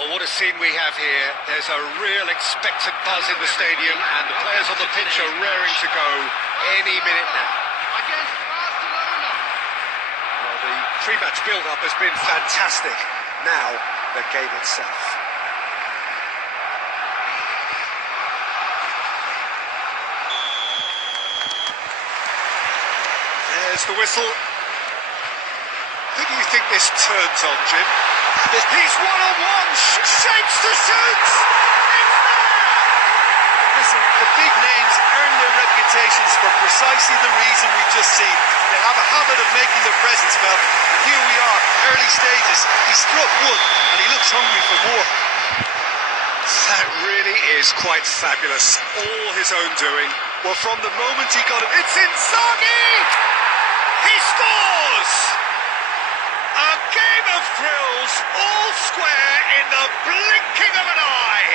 Well, what a scene we have here. There's a real expectant buzz in the stadium, and the players on the pitch are raring to go any minute now. Well, the pre-match build-up has been fantastic. Now, the game itself. There's the whistle. Who do you think this turns on, Jim? He's one-on-one, shapes to shoot! Listen, the big names earn their reputations for precisely the reason we've just seen. They have a habit of making their presence felt, and here we are, early stages. He struck one, and he looks hungry for more. That really is quite fabulous. All his own doing. Well, from the moment he got it, it's Inzaghi! He scores! A game of thrills, all square in the blinking of an eye.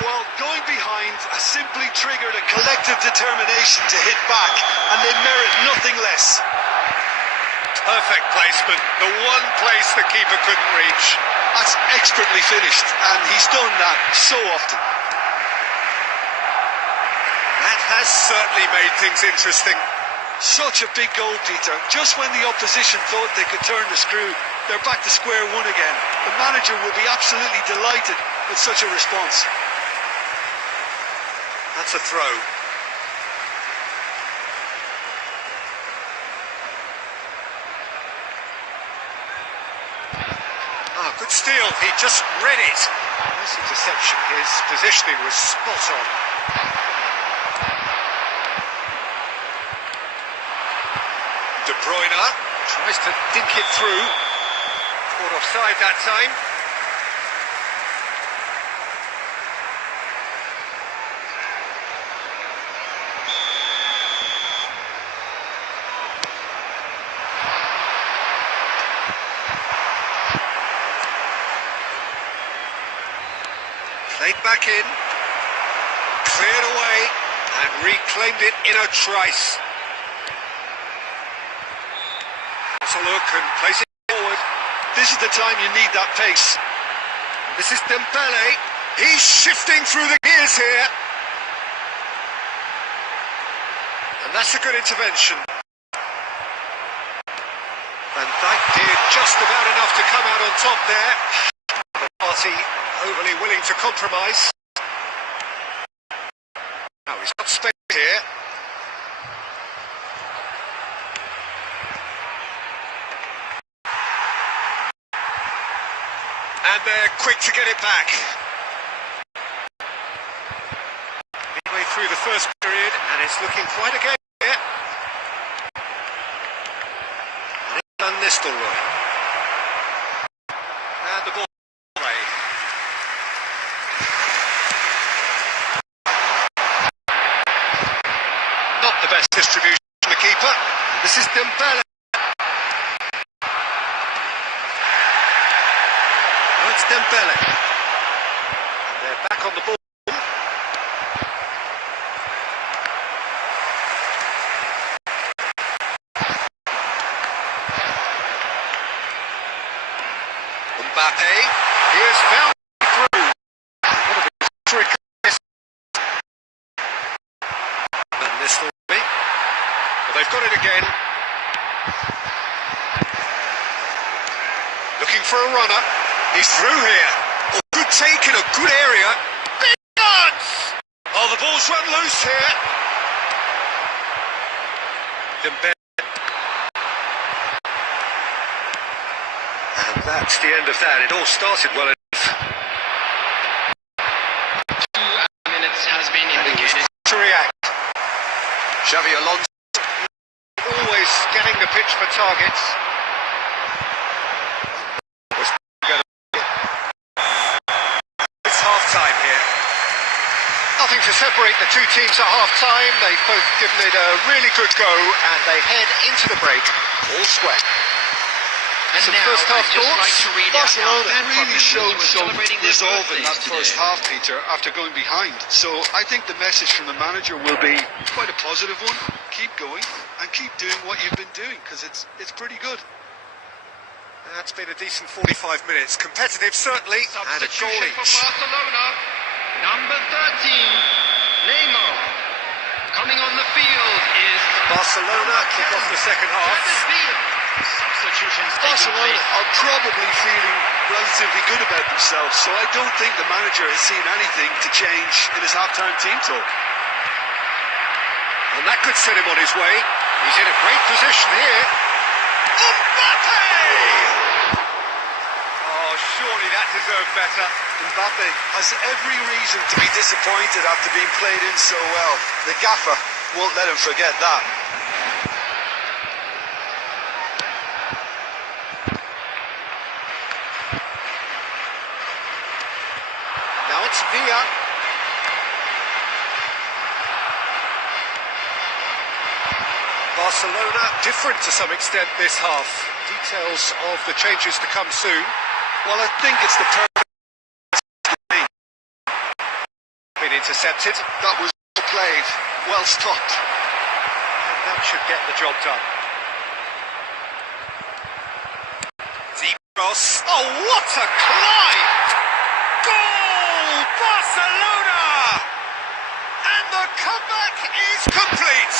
Well, going behind has simply triggered a collective determination to hit back, and they merit nothing less. Perfect placement, the one place the keeper couldn't reach. That's expertly finished, and he's done that so often. That has certainly made things interesting. Such a big goal, Peter. Just when the opposition thought they could turn the screw, they're back to square one again. The manager will be absolutely delighted with such a response. That's a throw. Ah, good steal. He just read it. Nice interception. His positioning was spot on. De Bruyne tries to dink it through. Caught offside that time. Played back in, cleared away, and reclaimed it in a trice. Has a look and place it forward. This is the time you need that pace. This is Dembele. He's shifting through the gears here. And that's a good intervention. Van Dijk did just about enough to come out on top there. The party overly willing to compromise. Now he's got space here. And they're quick to get it back. Midway through the first period, and it's looking quite a game here. And it's Van Nistelrooy. And the ball away. Not the best distribution from the keeper. This is Dembele. It's Dembele. And they're back on the ball. Mbappe. He has found through. What a big trick. And this will be. Well, they've got it again. Looking for a runner. He's through here. Oh, good take in a good area. Big nuts! Oh, the ball's run loose here. Dembele. And that's the end of that. It all started well enough. 2 minutes has been indicated. To react. Xavi Alonso always getting the pitch for targets. Half-time here. Nothing to separate the two teams at half-time. They've both given it a really good go, and they head into the break all square. And Some now first half I'd just thoughts. like to read out Barcelona our fan really partners showed who are some celebrating their resolve in that birthdays first today. half, Peter, after going behind. So I think the message from the manager will be quite a positive one. Keep going and keep doing what you've been doing, because it's pretty good. That's been a decent 45 minutes. Competitive, certainly, and a goal Substitution for each. Barcelona. Number 13, Neymar. Coming on the field is Barcelona kick off the second half. Substitutions taking Barcelona place. are probably feeling relatively good about themselves, so I don't think the manager has seen anything to change in his half-time team talk. And that could set him on his way. He's in a great position here. Mbappe! Oh, surely that deserved better. Mbappe has every reason to be disappointed after being played in so well. The gaffer won't let him forget that. Now it's Villa. Barcelona different to some extent this half. Details of the changes to come soon. Well, I think it's the perfect game. Been intercepted. That was well played, well stopped. And that should get the job done. Deep cross. Oh, what a climb! Goal! Barcelona! And the comeback is complete.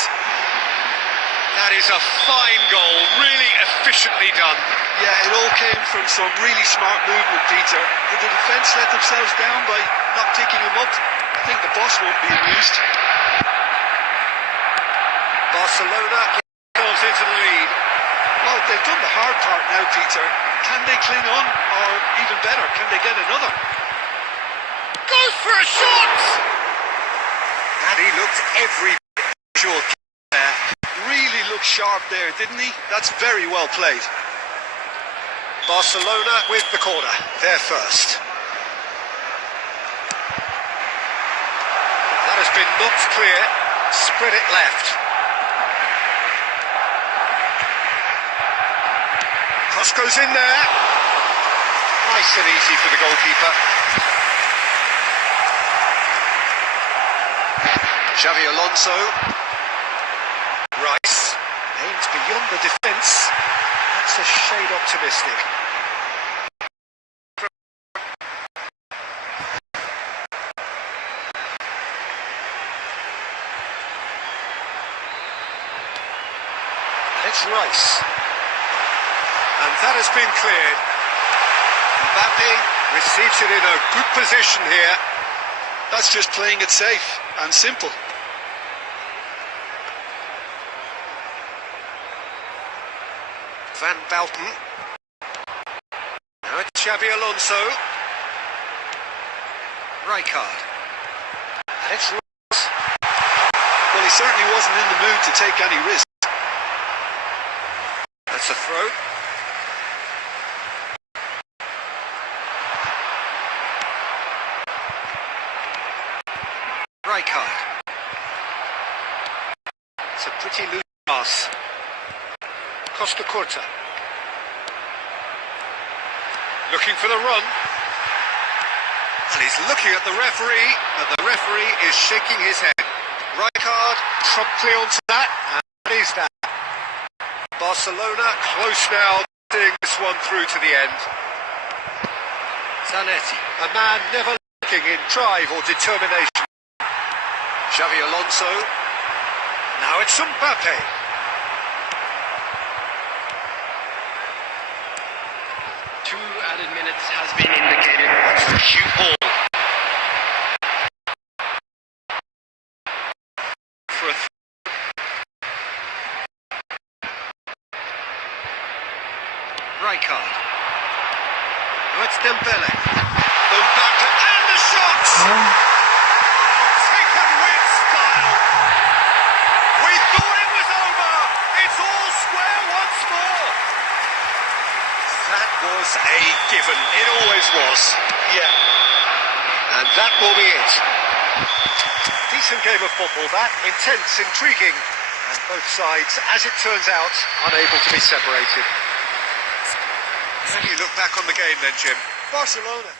That is a fine goal, really efficiently done. Yeah, it all came from some really smart movement, Peter. Did the defence let themselves down by not picking him up? I think the boss won't be amused. Barcelona goes into the lead. Well, they've done the hard part now, Peter. Can they cling on? Or even better, can they get another? Goes for a shot! And he looked every sure there. Really looked sharp there, didn't he? That's very well played. Barcelona with the corner. They're first. That has been knocked clear. Spread it left. Cross goes in there. Nice and easy for the goalkeeper. Xavi Alonso. Rice aims beyond the defence. That's a shade optimistic. It's Rice. And that has been cleared. Mbappe receives it in a good position here. That's just playing it safe and simple. Van Bauten. Now it's Xabi Alonso. Rijkaard. And it's Rice. Well, he certainly wasn't in the mood to take any risks. That's a throw. Rijkaard. It's a pretty loose pass. Costa Curta. Looking for the run. And he's looking at the referee, and the referee is shaking his head. Rijkaard promptly onto that, and that is that. Barcelona close now, seeing this one through to the end. Zanetti, a man never lacking in drive or determination. Xavi Alonso. Now it's Mbappe. 2 added minutes has been indicated. Cue ball. For a Rijkaard. Now it's Dembele. Mbappe and the shot! Taken with style. We thought it was over. It's all square once more. That was a given. It always was. Yeah. And that will be it. Decent game of football, that. Intense, intriguing. And both sides, as it turns out, unable to be separated. How do you look back on the game then, Jim? Barcelona.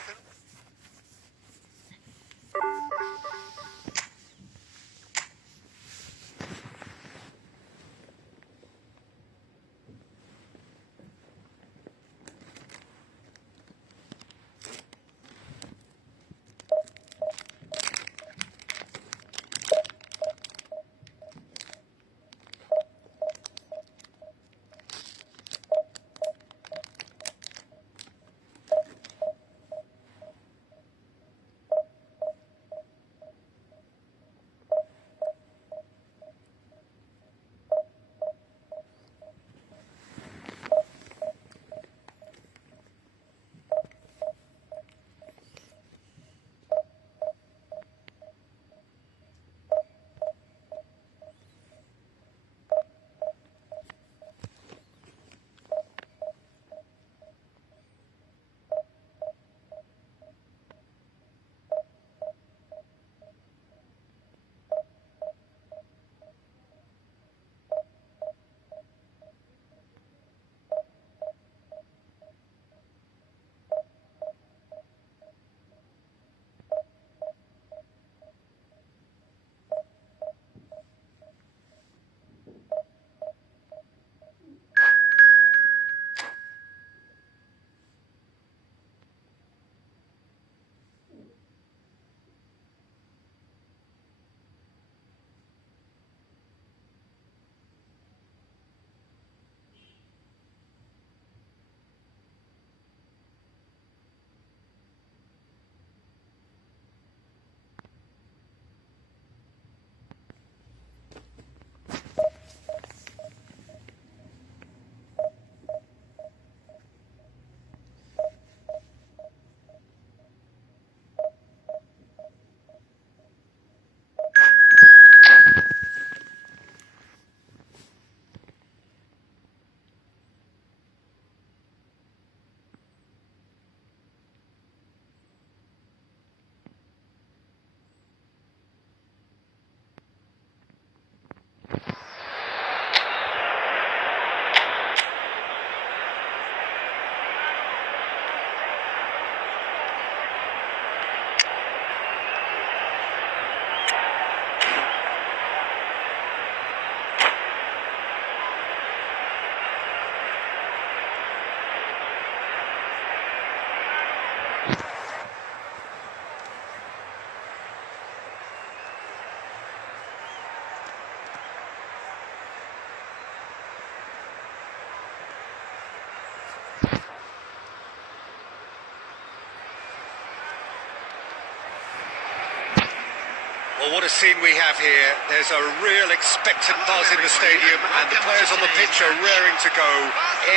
Well, what a scene we have here. There's a real expectant buzz in the stadium, and the players on the pitch are raring to go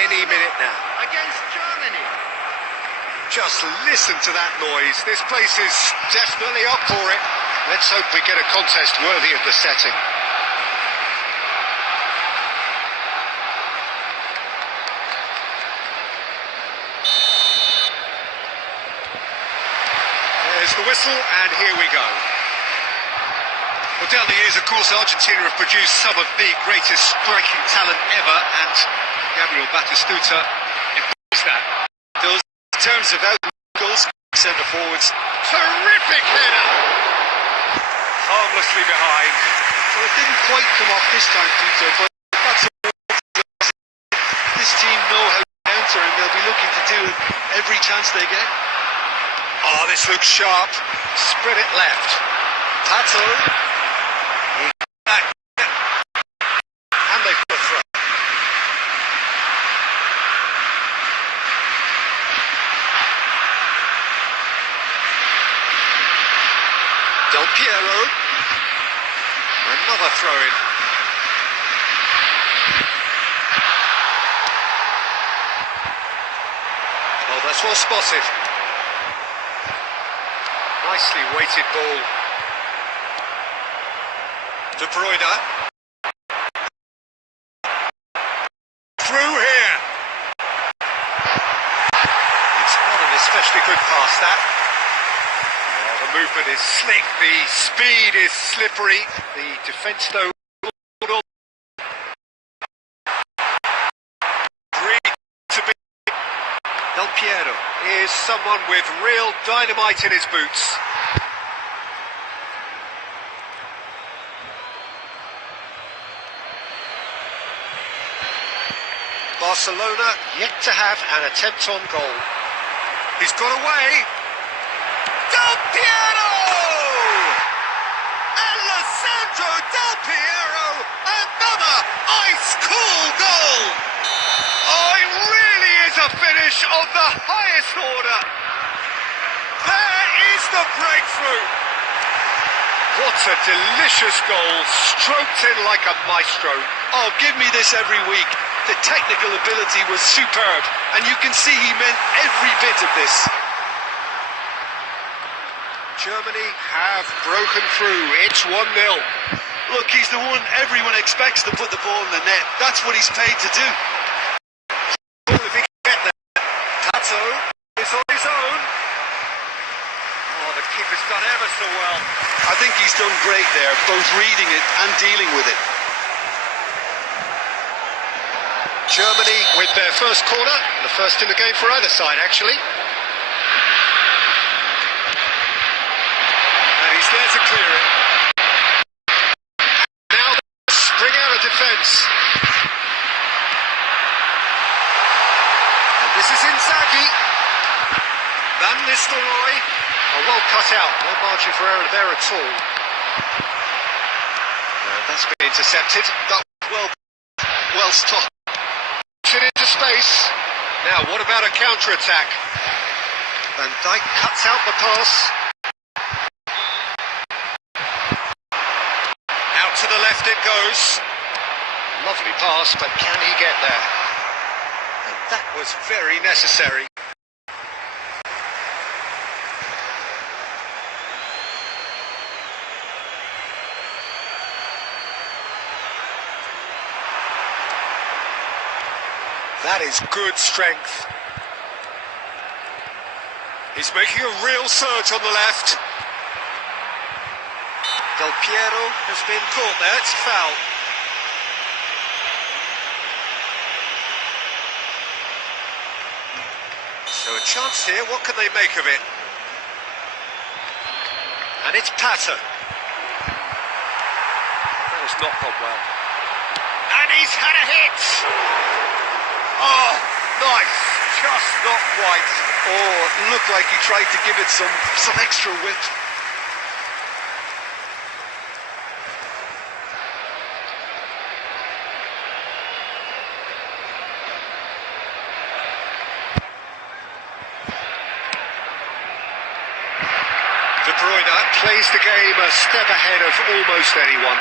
any minute now. Against Germany. Just listen to that noise. This place is definitely up for it. Let's hope we get a contest worthy of the setting. There's the whistle, and here we go. Well, down the years, of course, Argentina have produced some of the greatest striking talent ever, and Gabriel Batistuta embodies that. Those terms of out goals, centre forwards. Terrific header! Harmlessly behind. Well, it didn't quite come off this time, Peter, but that's this team know how to counter, and they'll be looking to do it every chance they get. Oh, this looks sharp. Spread it left. Pato. And they put a throw. Del Piero. Another throw-in. Oh, that's well spotted. Nicely weighted ball. De Bruyne. Through here. It's not an especially good pass, that. Oh, the movement is slick, the speed is slippery. The defence, though, to be. Del Piero is someone with real dynamite in his boots. Barcelona yet to have an attempt on goal. He's got away. Del Piero! Alessandro Del Piero! Another ice-cool goal! Oh, it really is a finish of the highest order. There is the breakthrough. What a delicious goal, stroked in like a maestro. Oh, give me this every week. The technical ability was superb, and you can see he meant every bit of this. Germany have broken through. It's 1-0. Look, he's the one everyone expects to put the ball in the net. That's what he's paid to do. If he can get there. Pato is on his own. Oh, the keeper's done ever so well. I think he's done great there, both reading it and dealing with it. Germany with their first corner, the first in the game for either side, actually. And he's there to clear it. And now they spring out of defence. And this is Inzaghi. Van Nistelrooy. Oh, well cut out, no margin for error there at all. And that's been intercepted. That was well stopped. It into space. Now, what about a counter-attack? Van Dijk cuts out the pass. Out to the left it goes. Lovely pass, but can he get there? And that was very necessary. That is good strength. He's making a real surge on the left. Del Piero has been caught there, it's a foul. So a chance here, what can they make of it? And it's Pato. That has not gone well. And he's had a hit! Oh, nice, just not quite. Oh, looked like he tried to give it some extra whip. De Bruyne plays the game a step ahead of almost anyone.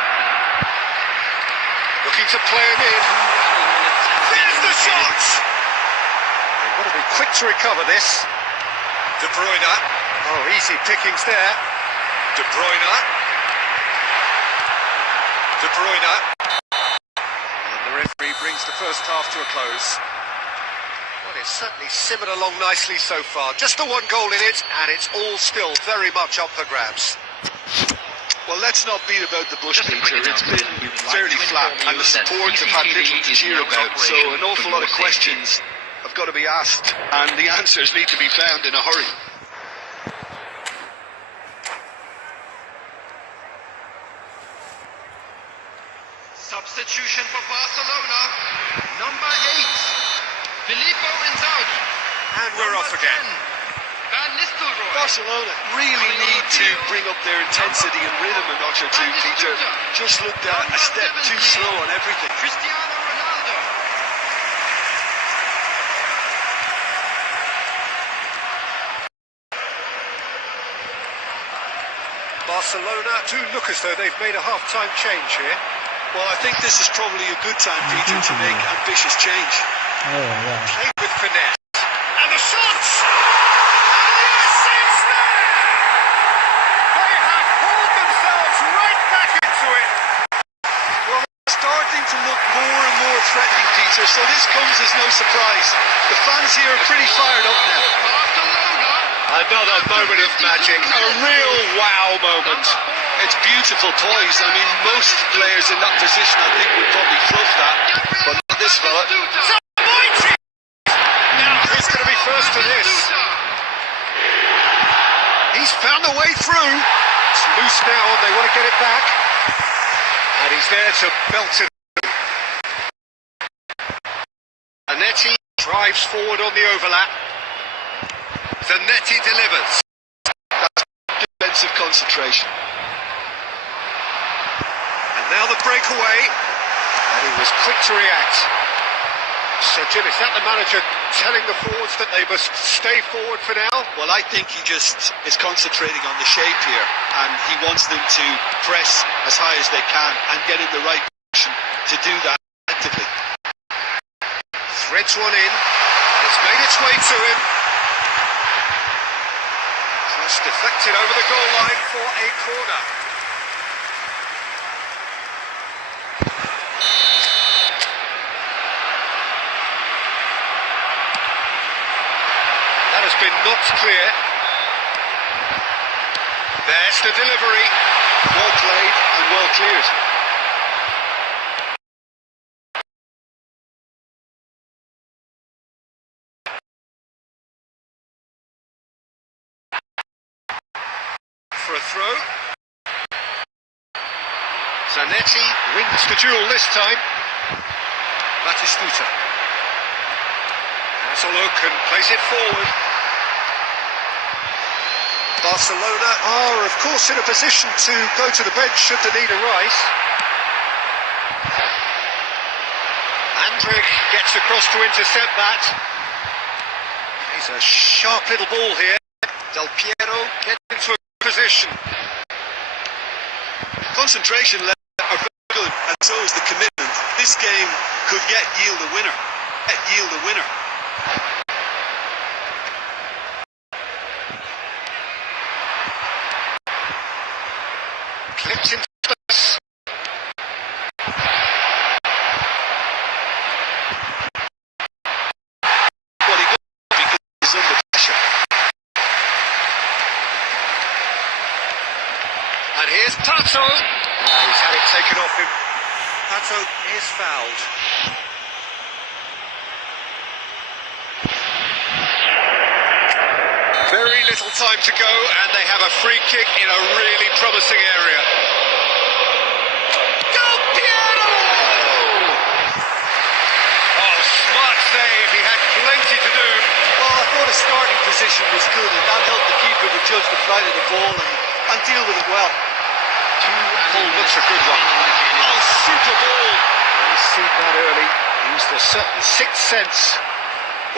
Looking to play him in. There's the shot! They've got to be quick to recover this. De Bruyne. Oh, easy pickings there. De Bruyne. De Bruyne. And the referee brings the first half to a close. Well, it's certainly simmered along nicely so far. Just the one goal in it, and it's all still very much up for grabs. Well, let's not beat about the bush, Peter. It's been fairly flat, and the supports have had little to cheer about, so an awful lot of questions have got to be asked, and the answers need to be found in a hurry. Substitution for Barcelona, number 8. Filippo Inzaghi. And we're off again. Van Nistelrooy. Barcelona really need to bring up their intensity and rhythm a notch or two, Peter. Just looked a step too slow on everything. Cristiano Ronaldo. Barcelona do look as though they've made a half-time change here. Well, I think this is probably a good time, Peter, to make ambitious change. Played with finesse. And the shots! And yes, it's there! They have pulled themselves right back into it. Well, they're starting to look more and more threatening, Peter, so this comes as no surprise. The fans here are pretty fired up now. Another moment of magic, a real wow moment. It's beautiful poise. I mean, most players in that position, I think, would probably fluff that, but not this fella. Now, who's going to be first to this? He's found the way through. It's loose now, and they want to get it back. And he's there to belt it. Zanetti drives forward on the overlap. Zanetti delivers. That's defensive concentration. And now the breakaway. And he was quick to react. So, Jim, is that the manager telling the forwards that they must stay forward for now? Well, I think he just is concentrating on the shape here, and he wants them to press as high as they can and get in the right position to do that effectively. Threads one in. It's made its way to him. Cross deflected over the goal line for a corner. That has been knocked clear. There's the delivery. Well played and well cleared. For a throw. Zanetti wins the duel this time. Batistuta. Has a look and plays it forward. Barcelona are, of course, in a position to go to the bench should they need a rise. Andrić gets across to intercept that. He's a sharp little ball here. Del Piero gets into a position. Concentration levels are very good, and so is the commitment. This game could yet yield a winner. Clipped into space. Well, he got because he's under pressure. And here's Pato. He's had it taken off him. Pato is fouled. Very little time to go, and they have a free kick in a really promising area. Del Piero! Oh, smart save. He had plenty to do. Well, I thought his starting position was good, and that helped the keeper to judge the flight of the ball and deal with it well. Ball looks a good one. Oh, super ball. He's seen that early. Used a certain sixth sense.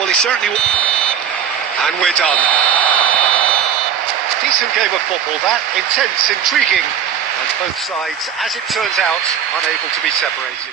Well, he certainly... And we're done. decent game of football, that. Intense, intriguing. And both sides, as it turns out, unable to be separated.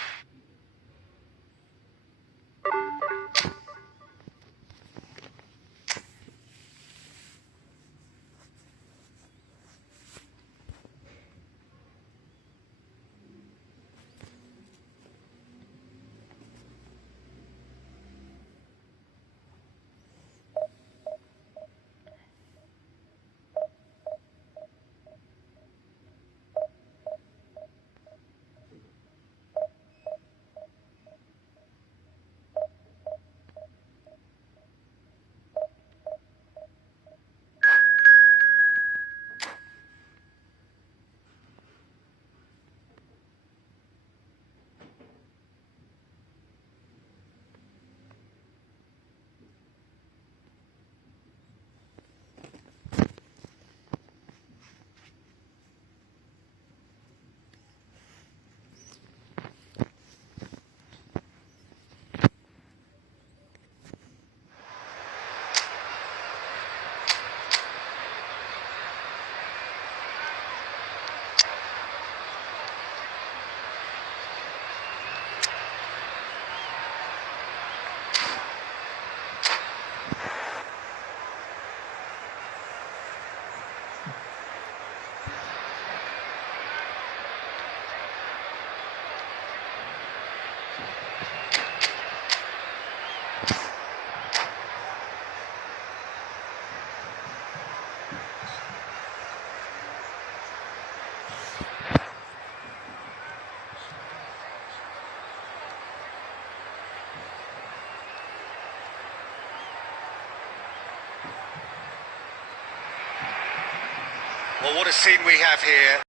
Well, what a scene we have here.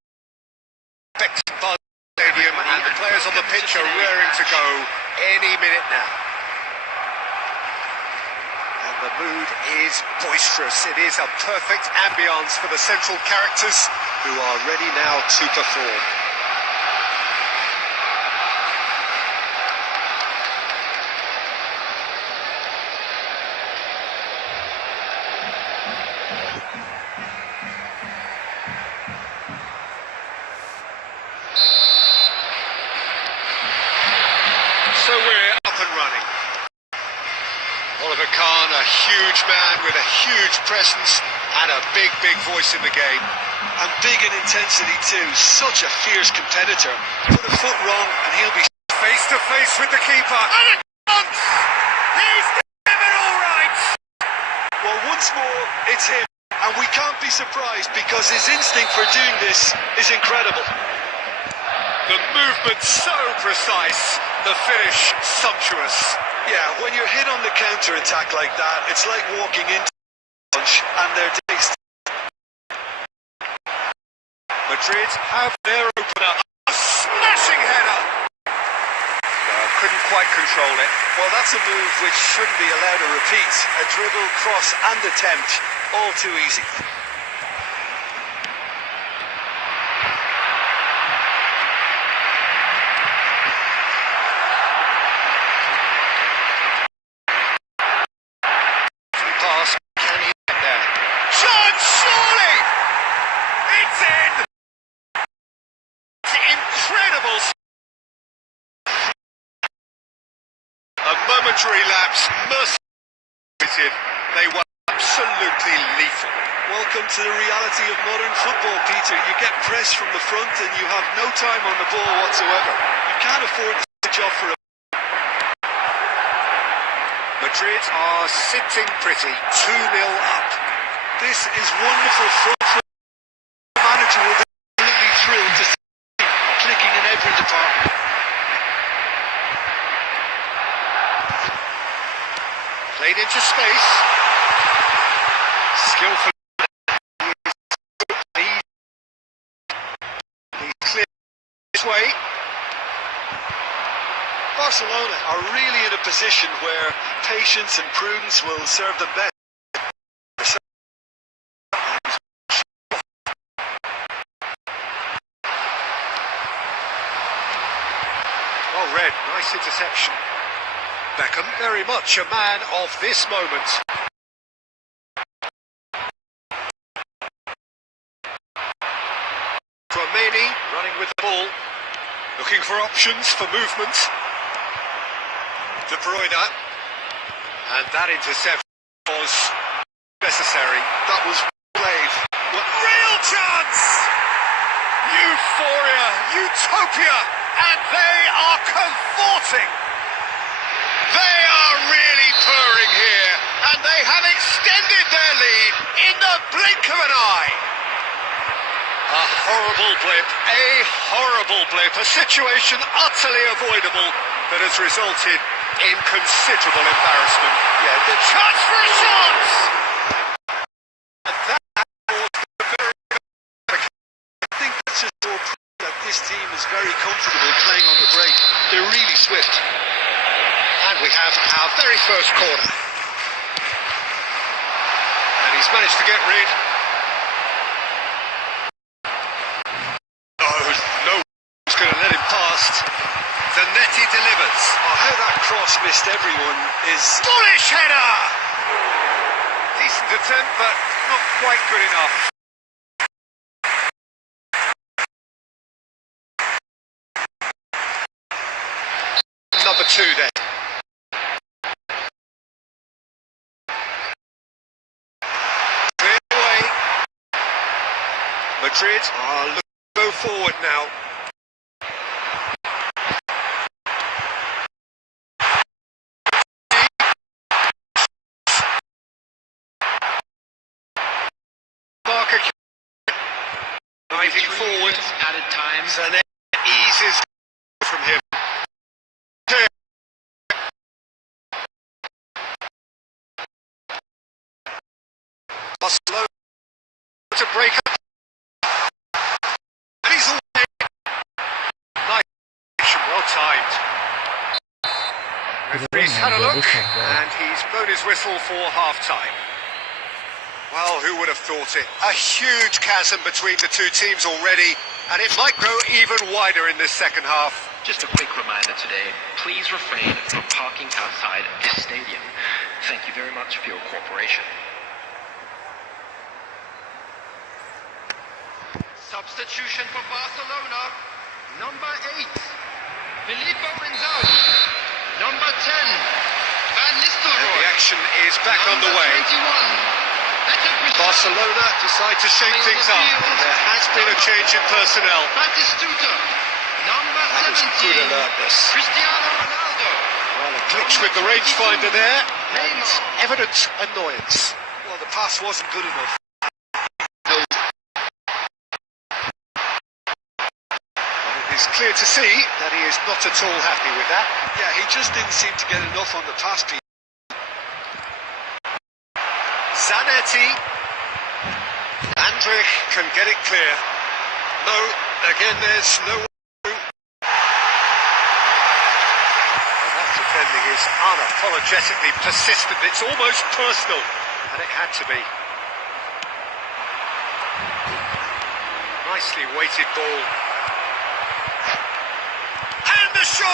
Stadium, and the players on the pitch are raring to go any minute now. And the mood is boisterous. It is a perfect ambience for the central characters who are ready now to perform. So we're up and running. Oliver Kahn, a huge man with a huge presence and a big voice in the game. And big in intensity too, such a fierce competitor. Put a foot wrong and he'll be Face to face with the keeper. And it comes! He's given it all right! Well, once more, it's him. And we can't be surprised because his instinct for doing this is incredible. The movement so precise, the finish sumptuous. Yeah, when you're hit on the counter-attack like that, it's like walking into a punch and their taste. Madrid have their opener. A smashing header! Couldn't quite control it. Well, that's a move which shouldn't be allowed to repeat. A dribble, cross and attempt, all too easy. Pass, can he get there? Shot, surely! It's in! It's incredible! A momentary lapse, mercifully. They were absolutely lethal. Welcome to the reality of modern football, Peter. You get pressed from the front and you have no time on the ball whatsoever. You can't afford to switch off for a... Madrid are sitting pretty, 2-0 up. This is wonderful football. The manager will be absolutely thrilled to see him clicking in every department. Played into space. Skillful. He's clear this way. Barcelona are really in a position where patience and prudence will serve them best. Well read, nice interception. Beckham, very much a man of this moment. Romani running with the ball, looking for options for movement. De Bruyne, and that interception was necessary. That was played. What real chance! Euphoria, utopia, and they are cavorting. They are really purring here, and they have extended their lead in the blink of an eye. A horrible blip, a situation utterly avoidable that has resulted in considerable embarrassment. Yeah, The chance for a shot! And that was the very... I think that's just more proof that this team is very comfortable playing on the break. They're really swift. And we have our very first corner. And he's managed to get rid. No one's going to let him past. Zanetti delivers. Oh, how that cross missed everyone is... Bullish header! Decent attempt, but not quite good enough. Number 2 then. Clear away. Madrid are looking to go forward now. Diving forward, Added time. and then eases from him. Barcelona to break up. And he's away. Nice action, well timed. Referee's had a look, and he's blown his whistle for half-time. Well, who would have thought it? A huge chasm between the two teams already, and it might grow even wider in this second half. Just a quick reminder today, please refrain from parking outside this stadium. Thank you very much for your cooperation. Substitution for Barcelona, number 8, Filippo Inzaghi, number 10, Van Nistelrooy. The action is back on the way. 21, Barcelona decide to shake things up. There has been a change in personnel. Batistuta, number That was 17, good alertness. Cristiano Ronaldo. Well, a glitch with the rangefinder there, and Neymar. evident annoyance. Well, the pass wasn't good enough. Well, it is clear to see that he is not at all happy with that. Yeah, he just didn't seem to get enough on the pass piece. Zanetti. Andrich can get it clear. No, again there's no way through. Well, that defending is unapologetically persistent. It's almost personal, and it had to be. Nicely weighted ball. And the shot!